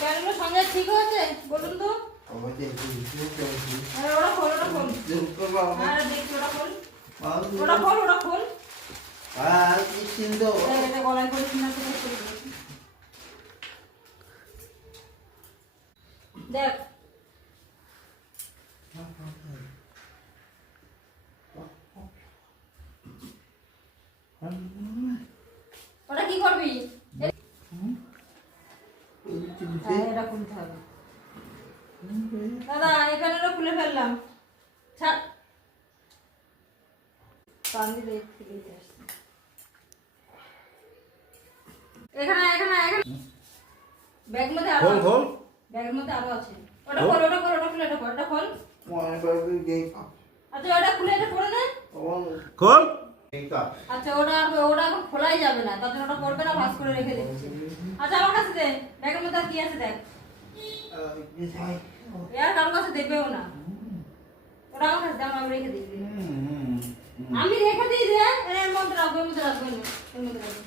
প্যান্টগুলো সঙ্গে ঠিক হয়েছে বলুন তো? ওটা খোল, ওটা খোল। দেখি ওটা খোল, ওটা খোল, ওটা খোল। এটা গলায় করে কিনা সেটা করে দে। দেখ ওটা কি করবি? এটা খুলতে হবে দাদা, এখানে খুলে ফেললাম। ছাড় এখানে এখানে এখানে ব্যাগের মধ্যে আরো আছে, ব্যাগের মধ্যে আরো আছে। ওটা খোল, ওটা খোল, ওটা খুলে, এটা খোল, এটা খোল। আচ্ছা ওটা খুলে এটা পড়ে নে, খোল। আচ্ছা ওটা ওটা এখন খোলাই যাবে না, তার জন্য ওটা করবে না, ভাঁজ করে রেখে দিচ্ছি। আচ্ছা আমার কাছে দে, ব্যাগের মধ্যে কি আছে দেখ। यार কারোর কাছে দেবেও না, ওটা আমার কাছে দাম, আমি রেখে দিই। আমি রেখে দিই রে, এর মধ্যে রাখবো, এর মধ্যে রাখবো, এর মধ্যে রাখবো।